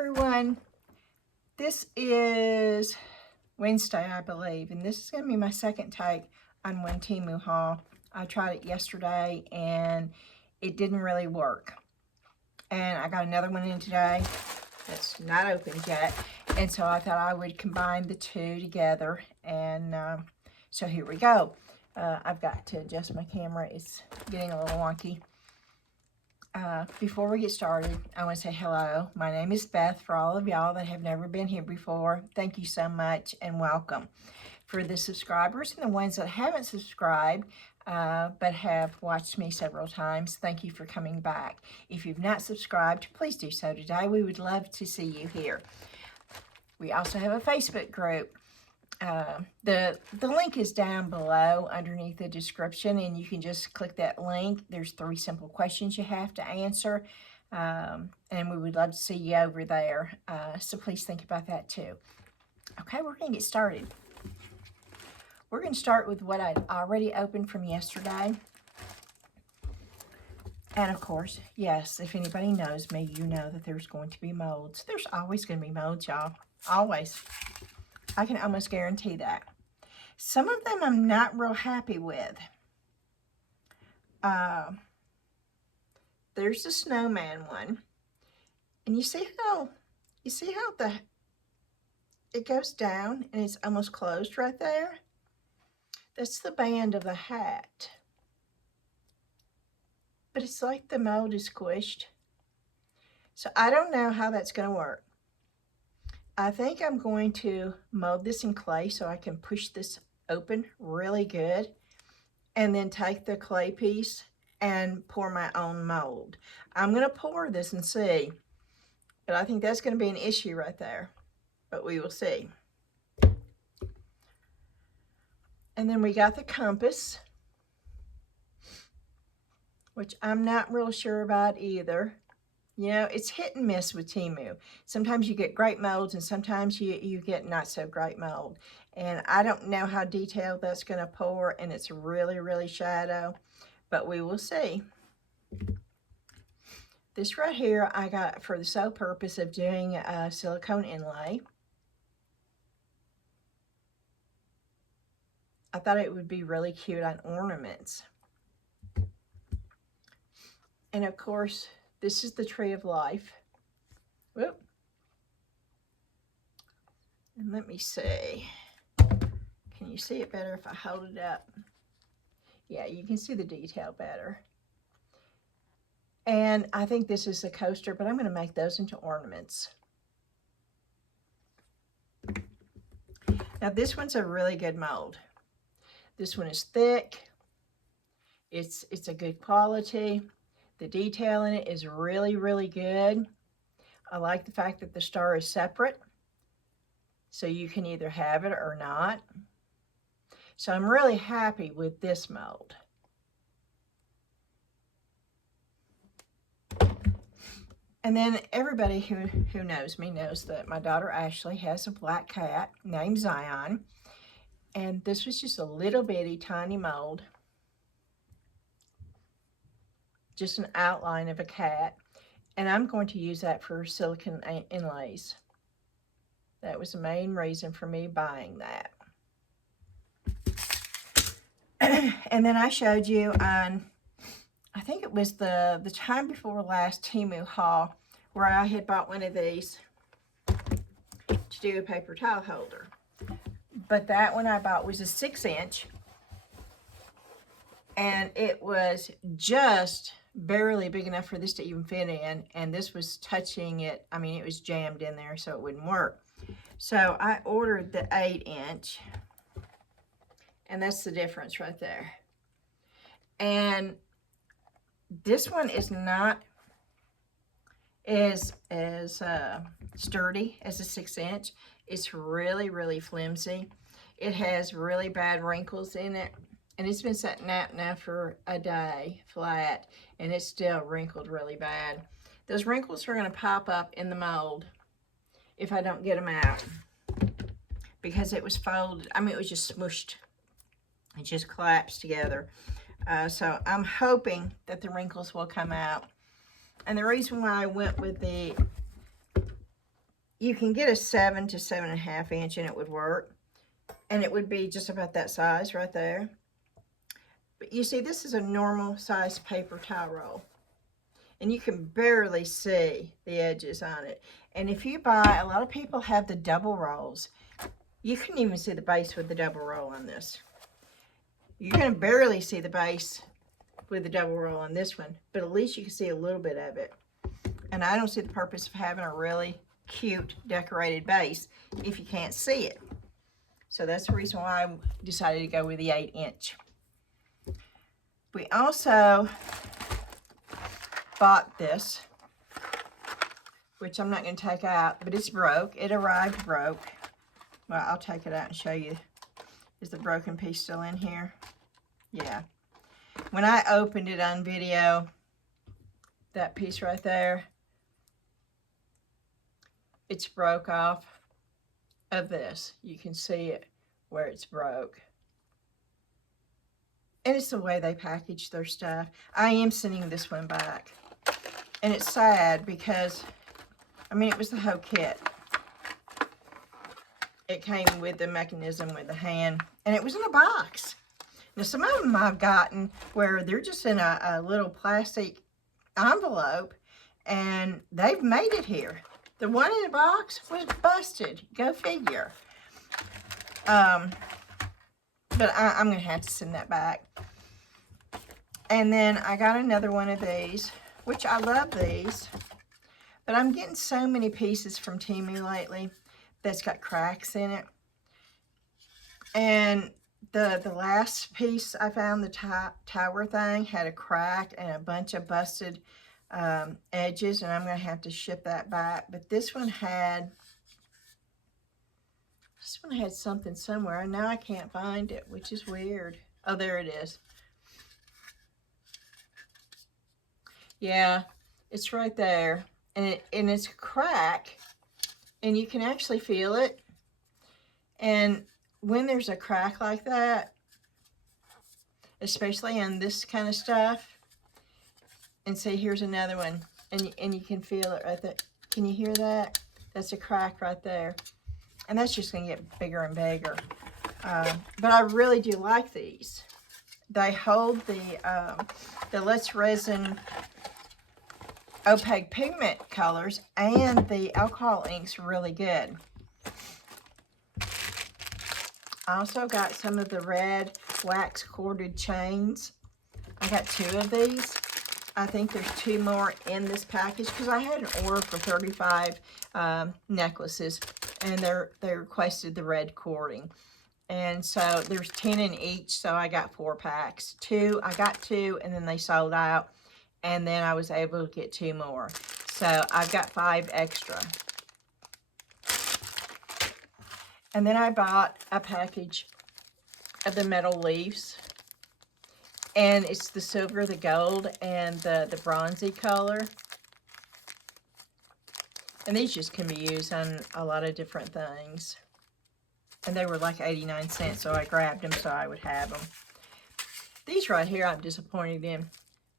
everyone. This is Wednesday, I believe, and this is going to be my second take on one Temu haul. I tried it yesterday and it didn't really work. And I got another one in today that's not opened yet. And so I thought I would combine the two together. And so here we go. I've got to adjust my camera. It's getting a little wonky. Before we get started, I want to say hello. My name is Beth. For all of y'all that have never been here before, thank you so much and welcome. For the subscribers and the ones that haven't subscribed but have watched me several times, thank you for coming back. If you've not subscribed, please do so today. We would love to see you here. We also have a Facebook group. The link is down below underneath the description, and you can just click that link. There's 3 simple questions you have to answer, and we would love to see you over there. So please think about that too. Okay, we're going to get started. We're going to start with what I'd already opened from yesterday. And of course, yes, if anybody knows me, you know that there's going to be molds. There's always going to be molds, y'all. Always. I can almost guarantee that. Some of them I'm not real happy with. There's the snowman one. And you see how it goes down and it's almost closed right there? That's the band of the hat. But it's like the mold is squished. So I don't know how that's going to work. I think I'm going to mold this in clay so I can push this open really good and then take the clay piece and pour my own mold. I'm going to pour this and see, but I think that's going to be an issue right there, but we will see. And then we got the compass, which I'm not real sure about either. You know, it's hit and miss with Temu. Sometimes you get great molds and sometimes you get not so great mold. And I don't know how detailed that's going to pour, and it's really, really shadow, but we will see. This right here I got for the sole purpose of doing a silicone inlay. I thought it would be really cute on ornaments. And of course, this is the Tree of Life. Whoop. And let me see. Can you see it better if I hold it up? Yeah, you can see the detail better. And I think this is a coaster, but I'm going to make those into ornaments. Now this one's a really good mold. This one is thick. It's a good quality. The detail in it is really, really good. I like the fact that the star is separate, so you can either have it or not. So I'm really happy with this mold. And then everybody who knows me knows that my daughter Ashley has a black cat named Zion. And this was just a little bitty tiny mold. Just an outline of a cat, and I'm going to use that for silicone inlays. That was the main reason for me buying that. And then I showed you on, I think it was the time before last Temu haul, where I had bought one of these to do a paper towel holder. But that one I bought was a 6-inch, and it was just barely big enough for this to even fit in, and this was touching it. I mean, it was jammed in there, so it wouldn't work. So I ordered the 8-inch, and that's the difference right there. And this one is not as sturdy as a 6-inch. It's really, really flimsy. It has really bad wrinkles in it. And it's been sitting out now for a day flat, and it's still wrinkled really bad. Those wrinkles are going to pop up in the mold if I don't get them out, because it was folded. I mean, it was just smooshed. It just collapsed together. So I'm hoping that the wrinkles will come out. And the reason why I went with the you can get a 7 to 7.5 inch and it would work. And it would be just about that size right there. But you see, this is a normal size paper towel roll. And you can barely see the edges on it. And if you buy, a lot of people have the double rolls. You couldn't even see the base with the double roll on this. You're going to barely see the base with the double roll on this one, but at least you can see a little bit of it. And I don't see the purpose of having a really cute decorated base if you can't see it. So that's the reason why I decided to go with the 8 inch. We also bought this, which I'm not going to take out, but it's broke. It arrived broke. Well, I'll take it out and show you. Is the broken piece still in here? Yeah. When I opened it on video, that piece right there, it's broke off of this. You can see it where it's broke. And it's the way they package their stuff. I am sending this one back. And it's sad because, I mean, it was the whole kit. It came with the mechanism with the hand, and it was in a box. Now, some of them I've gotten where they're just in a little plastic envelope, and they've made it here. The one in the box was busted. Go figure. But I'm going to have to send that back. And then I got another one of these, which I love these. But I'm getting so many pieces from Temu lately that's got cracks in it. And the last piece I found, the tower thing, had a crack and a bunch of busted edges, and I'm going to have to ship that back. But this one had something somewhere, and now I can't find it, which is weird. Oh, there it is. Yeah, it's right there, and it's a crack, and you can actually feel it. And when there's a crack like that, especially on this kind of stuff, and see, here's another one, and you can feel it right there. Can you hear that? That's a crack right there. And that's just going to get bigger and bigger. But I really do like these. They hold the Let's Resin opaque pigment colors and the alcohol inks really good. I also got some of the red wax corded chains. I got 2 of these. I think there's 2 more in this package because I had an order for 35 necklaces, and they requested the red cording. And so there's 10 in each, so I got 4 packs. I got 2, and then they sold out, and then I was able to get 2 more. So I've got 5 extra. And then I bought a package of the metal leaves. And it's the silver, the gold, and the bronzy color. And these just can be used on a lot of different things. And they were like 89 cents, so I grabbed them so I would have them. These right here I'm disappointed in.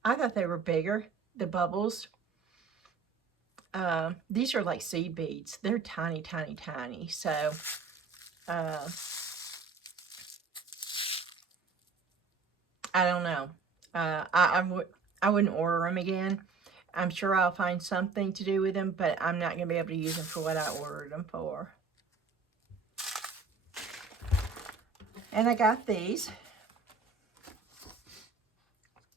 I thought they were bigger, the bubbles. These are like seed beads. They're tiny, tiny, tiny. So, I don't know. I wouldn't order them again. I'm sure I'll find something to do with them, but I'm not going to be able to use them for what I ordered them for. And I got these.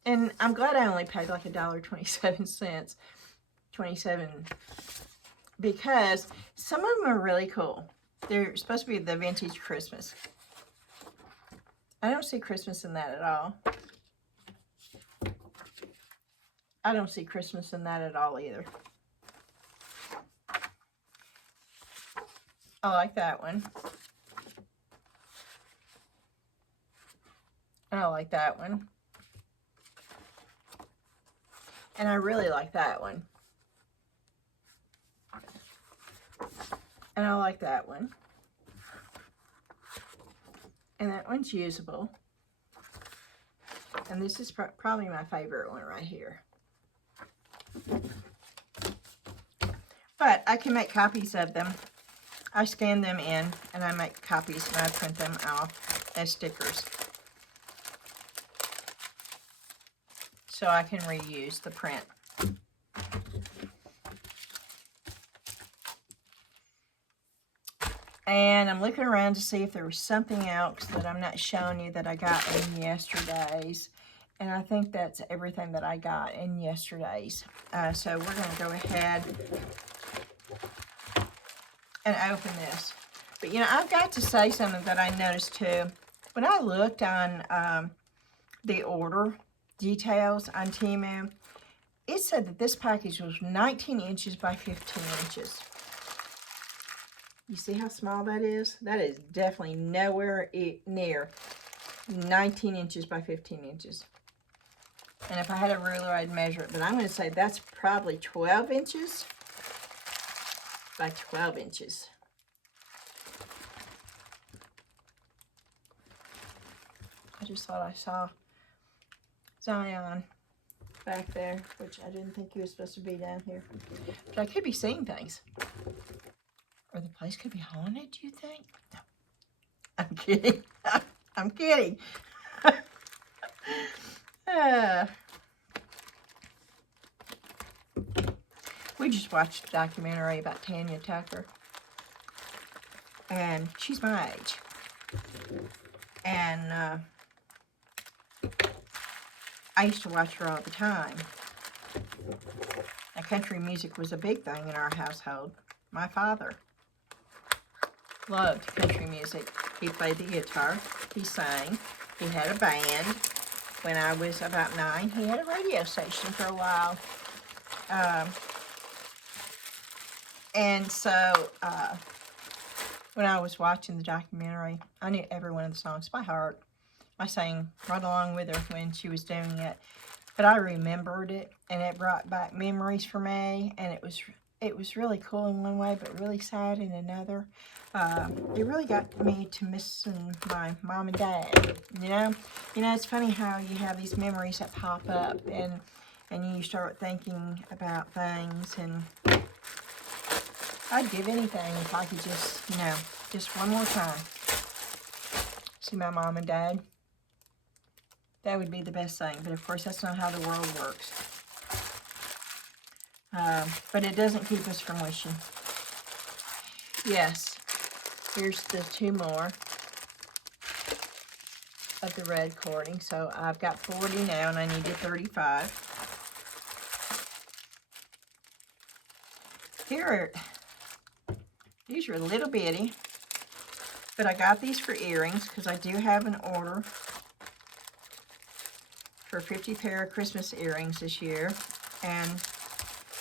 And I'm glad I only paid like $1.27. 27. Because some of them are really cool. They're supposed to be the vintage Christmas. I don't see Christmas in that at all. I don't see Christmas in that at all either. I like that one. And I like that one. And I really like that one. And I like that one. And that one's usable. And this is probably my favorite one right here. But I can make copies of them. I scan them in, and I make copies, and I print them off as stickers. So I can reuse the print. And I'm looking around to see if there was something else that I'm not showing you that I got in yesterday's. And I think that's everything that I got in yesterday's. So we're going to go ahead and open this. But, you know, I've got to say something that I noticed too. When I looked on the order details on Temu, it said that this package was 19 inches by 15 inches. You see how small that is? That is definitely nowhere near 19 inches by 15 inches. And if I had a ruler, I'd measure it. But I'm going to say that's probably 12 inches by 12 inches. I just thought I saw Zion back there, which I didn't think he was supposed to be down here. But I could be seeing things. Or the place could be haunted, do you think? No. I'm kidding. I'm kidding. We just watched a documentary about Tanya Tucker. And she's my age. And I used to watch her all the time. Now, country music was a big thing in our household. My father loved country music. He played the guitar. He sang. He had a band. When I was about 9, he had a radio station for a while. And so when I was watching the documentary, I knew every one of the songs by heart. I sang right along with her when she was doing it. But I remembered it, and it brought back memories for me. And it was really cool in one way, but really sad in another. It really got me to missing my mom and dad. You know, it's funny how you have these memories that pop up, and you start thinking about things. And I'd give anything if I could just, just one more time see my mom and dad. That would be the best thing. But of course, that's not how the world works. But it doesn't keep us from wishing. Yes, here's the 2 more of the red cording. So I've got 40 now, and I needed 35. These are a little bitty, but I got these for earrings because I do have an order for 50 pair of Christmas earrings this year. And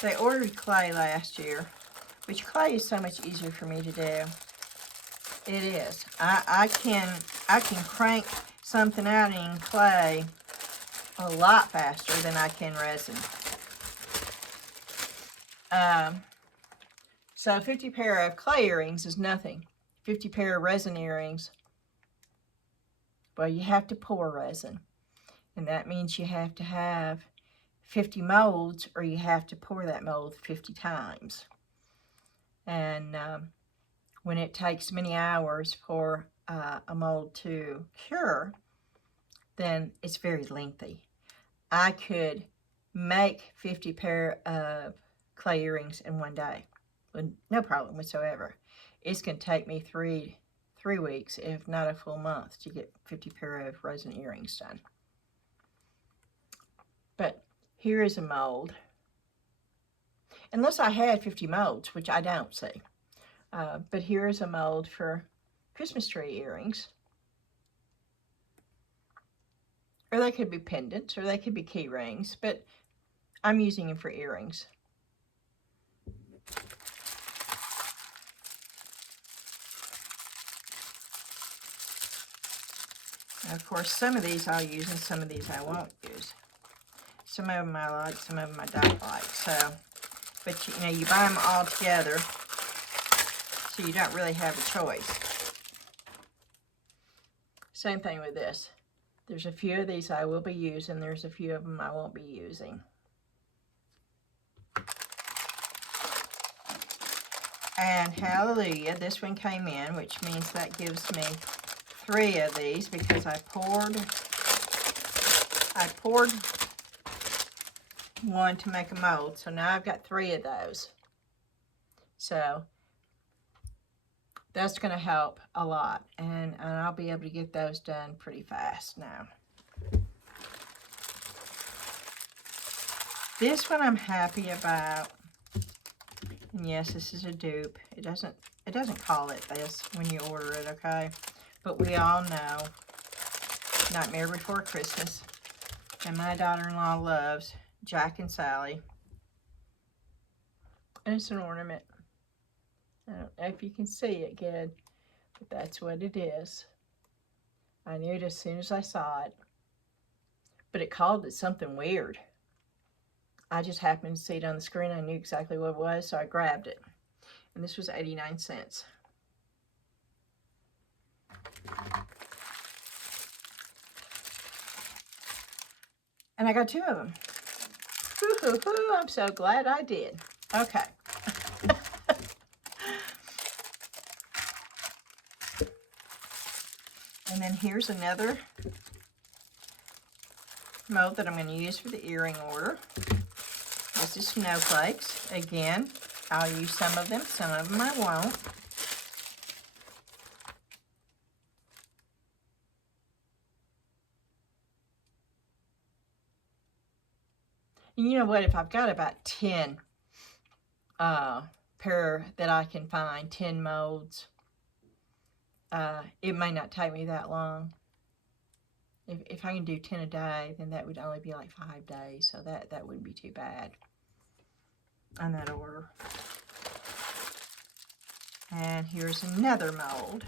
they ordered clay last year, which clay is so much easier for me to do. It is. I can crank something out in clay a lot faster than I can resin. So 50 pair of clay earrings is nothing. 50 pair of resin earrings, well, you have to pour resin. And that means you have to have 50 molds, or you have to pour that mold 50 times. And when it takes many hours for a mold to cure, then it's very lengthy. I could make 50 pair of clay earrings in one day with no problem whatsoever. It's going to take me three weeks, if not a full month, to get 50 pair of resin earrings done. But here is a mold. Unless I had 50 molds, which I don't see. But here is a mold for Christmas tree earrings. Or they could be pendants, or they could be key rings, but I'm using them for earrings. Now, of course, some of these I'll use and some of these I won't use. Some of them I like, some of them I don't like. So, but you buy them all together, so you don't really have a choice. Same thing with this. There's a few of these I will be using. There's a few of them I won't be using. And hallelujah, this one came in, which means that gives me 3 of these because I poured one to make a mold. So now I've got 3 of those. So that's going to help a lot. And I'll be able to get those done pretty fast now. This one I'm happy about. And yes, this is a dupe. It doesn't call it this when you order it, okay? But we all know Nightmare Before Christmas. And my daughter-in-law loves Jack and Sally. And it's an ornament. I don't know if you can see it good, but that's what it is. I knew it as soon as I saw it. But it called it something weird. I just happened to see it on the screen. I knew exactly what it was, so I grabbed it. And this was 89 cents. And I got 2 of them. Hoo-hoo-hoo, I'm so glad I did. Okay. And then here's another mold that I'm going to use for the earring order. This is snowflakes. Again, I'll use some of them I won't. And you know what? If I've got about 10 pair that I can find, 10 molds, it may not take me that long. If I can do 10 a day, then that would only be like 5 days, so that wouldn't be too bad on that order. And here's another mold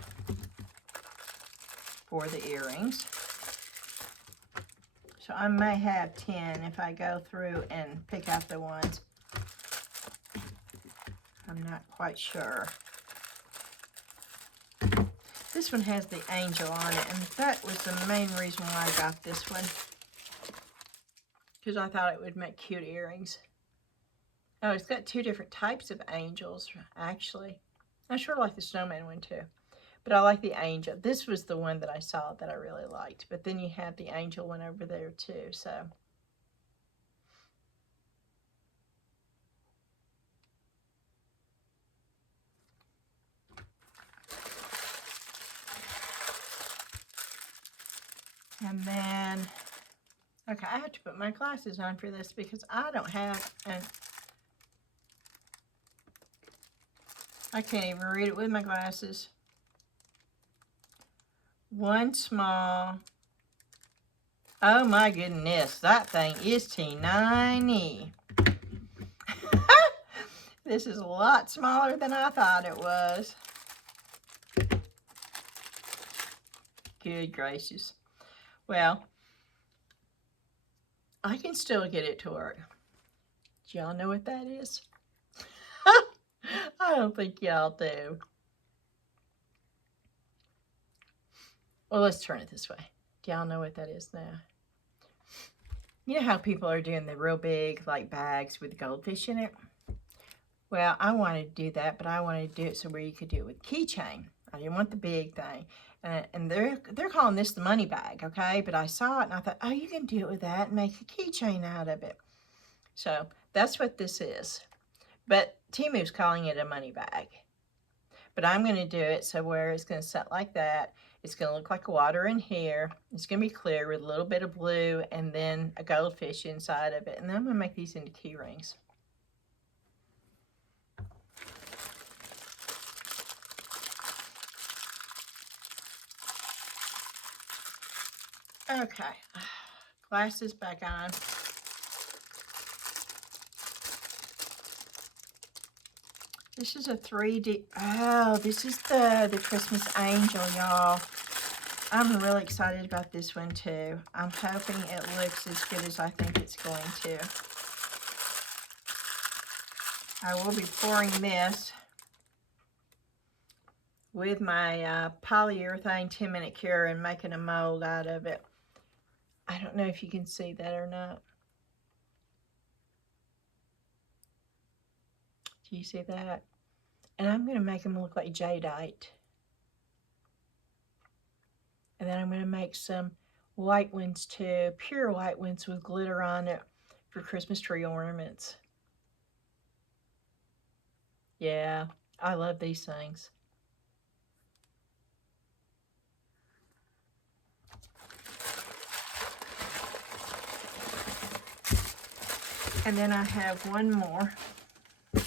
for the earrings. So I may have 10 if I go through and pick out the ones. I'm not quite sure. This one has the angel on it, and that was the main reason why I got this one. Because I thought it would make cute earrings. Oh, it's got 2 different types of angels, actually. I sure like the snowman one too. But I like the angel. This was the one that I saw that I really liked. But then you have the angel one over there too, so. And then, okay, I have to put my glasses on for this because I don't have I can't even read it with my glasses. One small, oh my goodness, that thing is teeny. This is a lot smaller than I thought it was. Good gracious. Well, I can still get it to work. Do y'all know what that is? I don't think y'all do. Well, let's turn it this way. Do y'all know what that is now? You know how people are doing the real big, like, bags with goldfish in it? Well, I wanted to do that, but I wanted to do it so where you could do it with keychain. I didn't want the big thing. And they're calling this the money bag, okay? But I saw it and I thought, oh, you can do it with that and make a keychain out of it. So that's what this is. But Temu's calling it a money bag. But I'm going to do it so where it's going to set like that. It's going to look like water in here. It's going to be clear with a little bit of blue and then a goldfish inside of it. And then I'm going to make these into key rings. Okay, glasses back on. This is a 3D, oh, this is the Christmas angel, y'all. I'm really excited about this one too. I'm hoping it looks as good as I think it's going to. I will be pouring this with my polyurethane 10-minute cure and making a mold out of it. I don't know if you can see that or not. Do you see that? And I'm going to make them look like jadeite. And then I'm going to make some white ones too, pure white ones with glitter on it for Christmas tree ornaments. Yeah, I love these things. And then I have one more. And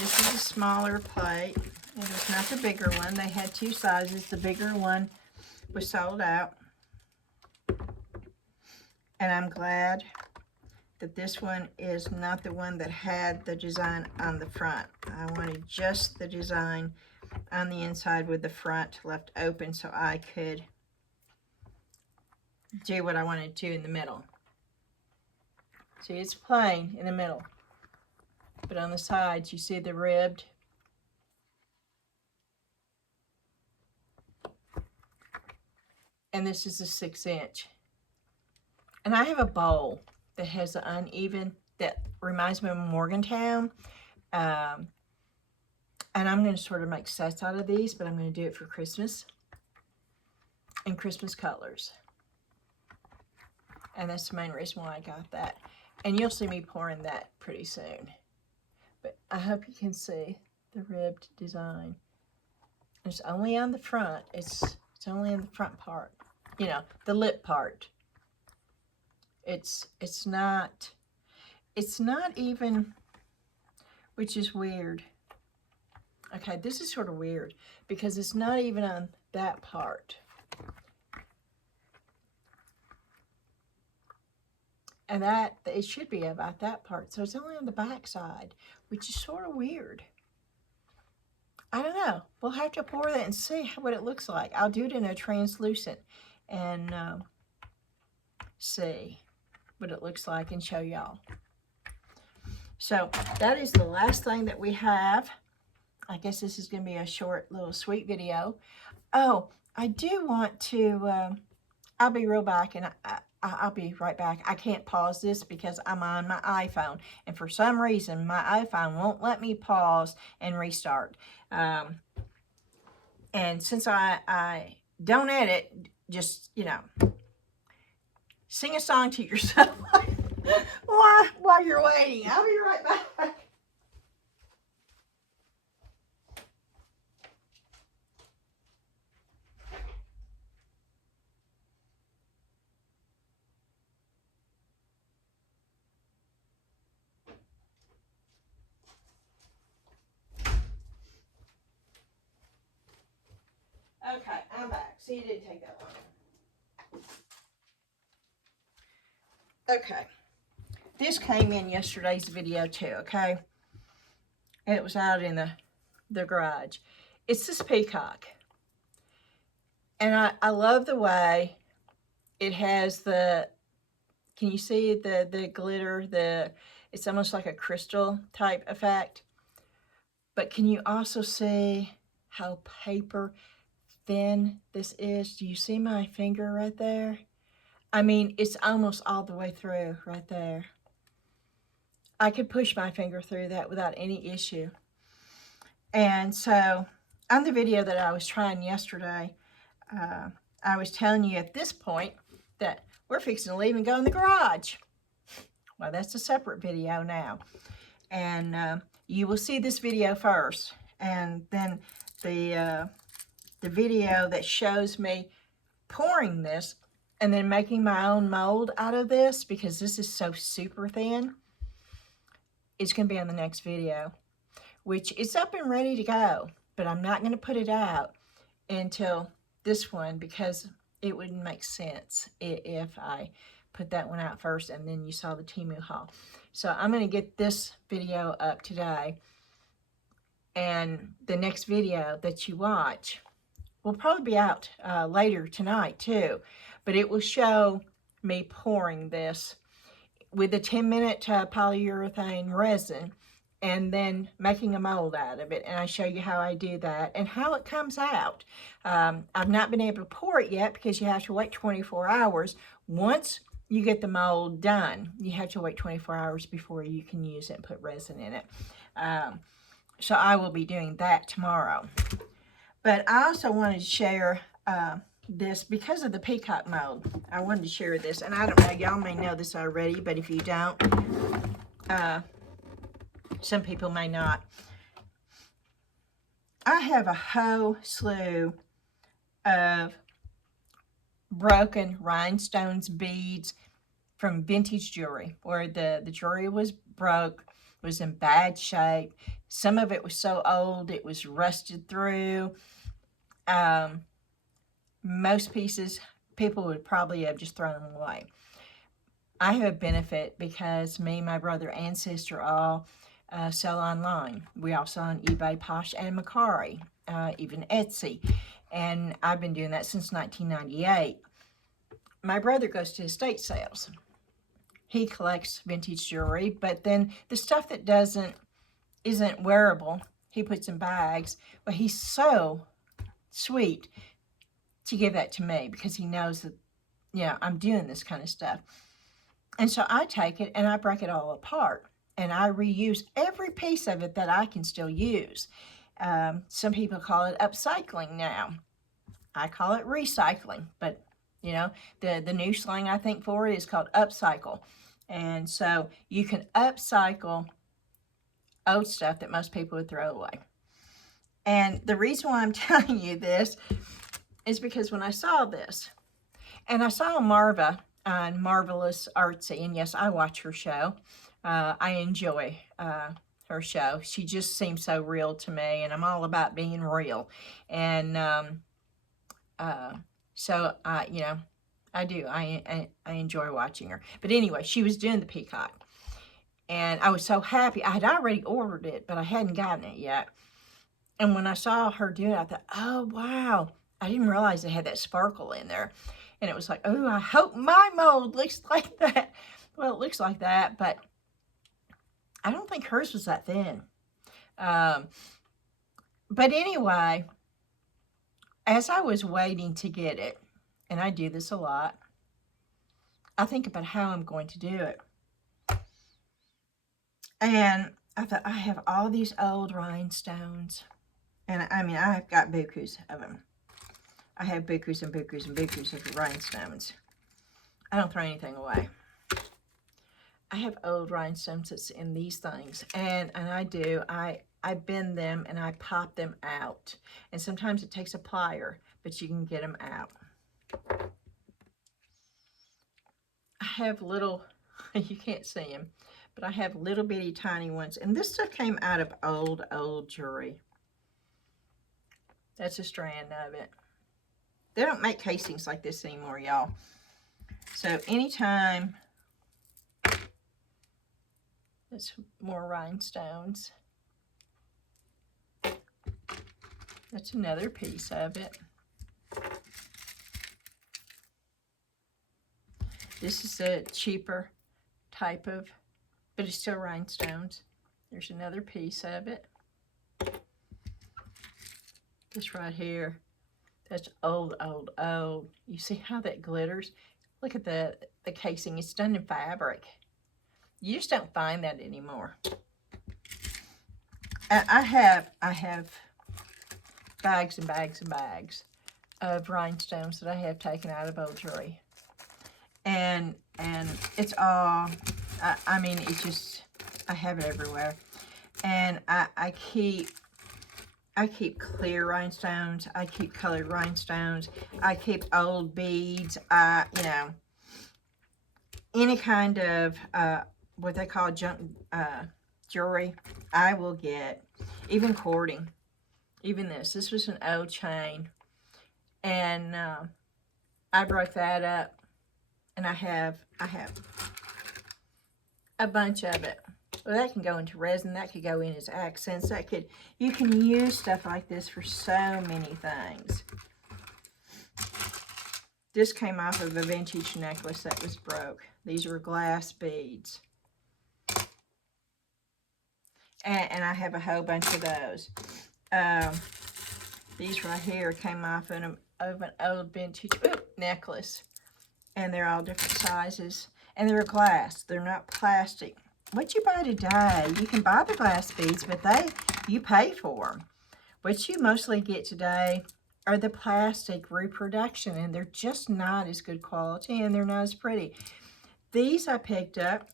this is a smaller plate. And it's not the bigger one. They had two sizes. The bigger one was sold out. And I'm glad that this one is not the one that had the design on the front. I wanted just the design on the inside with the front left open so I could do what I wanted to in the middle. See, it's plain in the middle, but on the sides you see the ribbed. And this is a 6-inch. And I have a bowl that has an uneven, that reminds me of Morgantown. And I'm going to sort of make sets out of these, but I'm going to do it for Christmas in Christmas colors. And that's the main reason why I got that. And you'll see me pouring that pretty soon. But I hope you can see the ribbed design. It's only on the front. It's only in the front part. You know, the lip part. It's not even, which is weird. Okay, this is sort of weird because it's not even on that part. And that, it should be about that part. So it's only on the back side, which is sort of weird. I don't know. We'll have to pour that and see what it looks like. I'll do it in a translucent and see what it looks like and show y'all. So that is the last thing that we have. I guess this is going to be a short little sweet video. Oh, I do want to, I'll be back and I'll be right back. I can't pause this because I'm on my iPhone. And for some reason, my iPhone won't let me pause and restart. And since I don't edit, just, you know, sing a song to yourself while you're waiting. I'll be right back. Okay, I'm back. See, it didn't take that long. Okay. This came in yesterday's video too, okay? It was out in the garage. It's this peacock. And I love the way it has the, can you see the glitter? It's almost like a crystal type effect. But can you also see how paper thin this is? Do you see my finger right there? I mean, it's almost all the way through right there. I could push my finger through that without any issue. And so on the video that I was trying yesterday, I was telling you at this point that we're fixing to leave and go in the garage. Well, that's a separate video now. And you will see this video first. And then the video that shows me pouring this and then making my own mold out of this, because this is so super thin, is going to be on the next video, which is up and ready to go. But I'm not going to put it out until this one, because it wouldn't make sense if I put that one out first and then you saw the Temu haul. So I'm going to get this video up today, and the next video that you watch will probably be out later tonight too, but it will show me pouring this with a 10-minute polyurethane resin and then making a mold out of it. And I show you how I do that and how it comes out. I've not been able to pour it yet because you have to wait 24 hours. Once you get the mold done, you have to wait 24 hours before you can use it and put resin in it. So I will be doing that tomorrow. But I also wanted to share this because of the peacock mold. I wanted to share this, and I don't know, y'all may know this already, but if you don't, some people may not. I have a whole slew of broken rhinestones, beads from vintage jewelry, where the jewelry was broke, was in bad shape. Some of it was so old it was rusted through. Most pieces, people would probably have just thrown them away. I have a benefit because me, my brother, and sister all sell online. We also on eBay, Posh, and Mercari, even Etsy. And I've been doing that since 1998. My brother goes to estate sales. He collects vintage jewelry, but then the stuff that isn't wearable, he puts in bags. Well, he's so sweet to give that to me because he knows that, I'm doing this kind of stuff. And so I take it and I break it all apart. And I reuse every piece of it that I can still use. Some people call it upcycling now. I call it recycling. But, the new slang I think for it is called upcycle. And so you can upcycle old stuff that most people would throw away. And the reason why I'm telling you this is because when I saw this, and I saw Marva on Marvelous Artsy, and yes, I watch her show. I enjoy her show. She just seems so real to me, and I'm all about being real. And so, I do. I enjoy watching her. But anyway, she was doing the peacock. And I was so happy. I had already ordered it, but I hadn't gotten it yet. And when I saw her do it, I thought, oh, wow. I didn't realize it had that sparkle in there. And it was like, oh, I hope my mold looks like that. Well, it looks like that, but I don't think hers was that thin. But anyway, as I was waiting to get it, and I do this a lot, I think about how I'm going to do it. And I thought, I have all these old rhinestones. And I mean, I've got bukus of them. I have bukus and bukus and bukus of rhinestones. I don't throw anything away. I have old rhinestones that's in these things. And I do. I bend them and I pop them out. And sometimes it takes a plier, but you can get them out. I have little, you can't see them, but I have little bitty tiny ones. And this stuff came out of old jewelry. That's a strand of it. They don't make casings like this anymore, y'all. So anytime, that's more rhinestones. That's another piece of it. This is a cheaper type of, but it's still rhinestones. There's another piece of it. This right here. That's old. You see how that glitters? Look at the casing. It's done in fabric. You just don't find that anymore. I have bags and bags and bags of rhinestones that I have taken out of old jewelry. And it's all, I mean, it's just, I have it everywhere. And I keep clear rhinestones. I keep colored rhinestones. I keep old beads. Any kind of what they call junk jewelry, I will get. Even cording. Even this. This was an old chain. And I broke that up. And I have a bunch of it. Well, that can go into resin. That could go in as accents. You can use stuff like this for so many things. This came off of a vintage necklace that was broke. These were glass beads. And I have a whole bunch of those. These right here came off of an old vintage necklace. And they're all different sizes. And they're glass. They're not plastic. What you buy today, you can buy the glass beads, but you pay for them. What you mostly get today are the plastic reproduction, and they're just not as good quality, and they're not as pretty. These I picked up.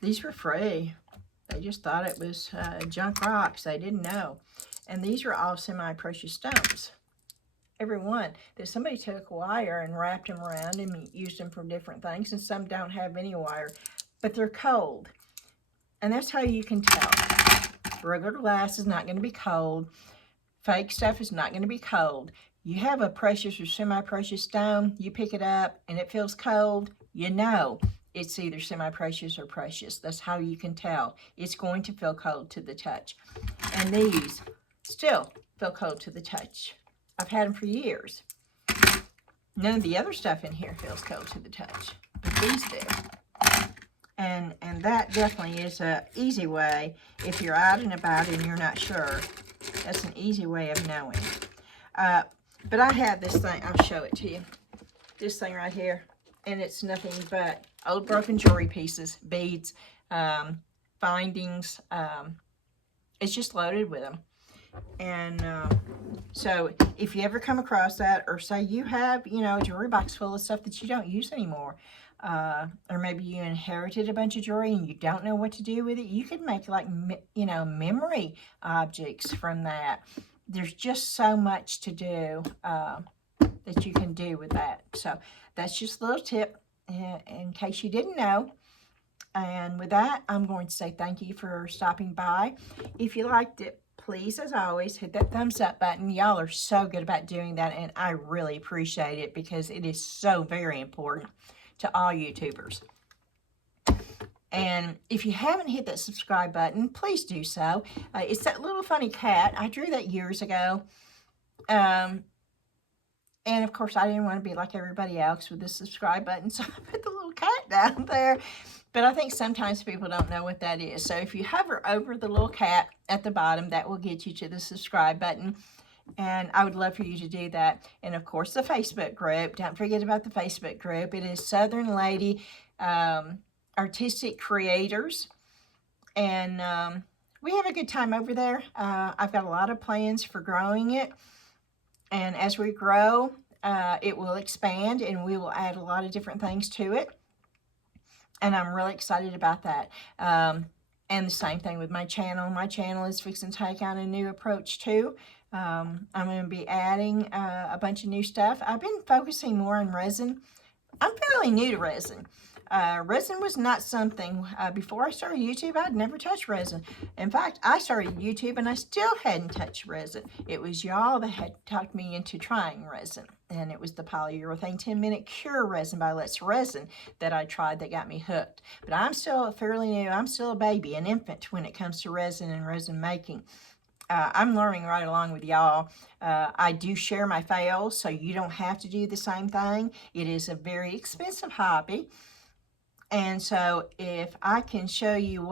These were free. They just thought it was junk rocks. They didn't know. And these are all semi-precious stones. Every one. That somebody took wire and wrapped them around and used them for different things, and some don't have any wire, but they're cold. And that's how you can tell. Regular glass is not going to be cold. Fake stuff is not going to be cold. You have a precious or semi-precious stone, you pick it up and it feels cold, you know it's either semi-precious or precious. That's how you can tell. It's going to feel cold to the touch. And these still feel cold to the touch. I've had them for years. None of the other stuff in here feels cold to the touch, but these do. And that definitely is an easy way, if you're out and about and you're not sure, that's an easy way of knowing. But I have this thing, I'll show it to you. This thing right here, and it's nothing but old broken jewelry pieces, beads, findings. It's just loaded with them. And so if you ever come across that, or say you have, a jewelry box full of stuff that you don't use anymore, or maybe you inherited a bunch of jewelry and you don't know what to do with it, you could make like, memory objects from that. There's just so much to do that you can do with that. So that's just a little tip in case you didn't know. And with that, I'm going to say thank you for stopping by. If you liked it, please, as always, hit that thumbs up button. Y'all are so good about doing that, and I really appreciate it because it is so very important to all YouTubers. And if you haven't hit that subscribe button, please do so. It's that little funny cat. I drew that years ago. And of course, I didn't want to be like everybody else with the subscribe button, so I put the little cat down there. But I think sometimes people don't know what that is. So if you hover over the little cat at the bottom, that will get you to the subscribe button. And I would love for you to do that. And of course, the Facebook group. Don't forget about the Facebook group. It is Southern Lady Artistic Creators. And we have a good time over there. I've got a lot of plans for growing it. And as we grow, it will expand and we will add a lot of different things to it. And I'm really excited about that. And the same thing with my channel. My channel is fixing to take on a new approach too. I'm going to be adding a bunch of new stuff. I've been focusing more on resin. I'm fairly new to resin. Resin was not something, before I started YouTube, I'd never touched resin. In fact, I started YouTube and I still hadn't touched resin. It was y'all that had talked me into trying resin. And it was the polyurethane 10-minute cure resin by Let's Resin that I tried that got me hooked. But I'm still fairly new. I'm still a baby, an infant when it comes to resin and resin making. I'm learning right along with y'all. I do share my fails, so you don't have to do the same thing. It is a very expensive hobby. And so if I can show you what